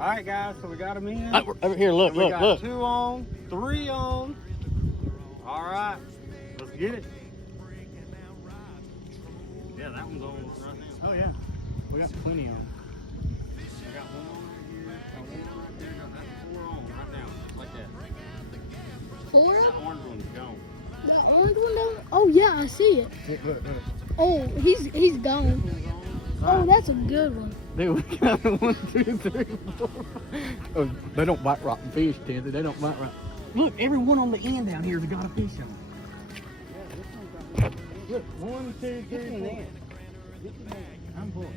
All right, guys, so we got them in. Over here, look, we got look. 2 on, 3 on. All right, let's get it. Yeah, that one's on right now. Oh yeah, we got plenty on. I got 1 on right here. Got 1 on right there. Got that 4 on right now, just like that. 4? That orange one's gone. The orange one down? Oh yeah, I see it. Look. Oh, he's gone. Oh, that's a good one. Dude, we got 1, 2, 3, 4. Oh, they don't bite rotten fish, Tandy. They don't bite rotten. Look, every one on the end down here's got a fish on it. Look, 1, 2, 3, 4. I'm pulling.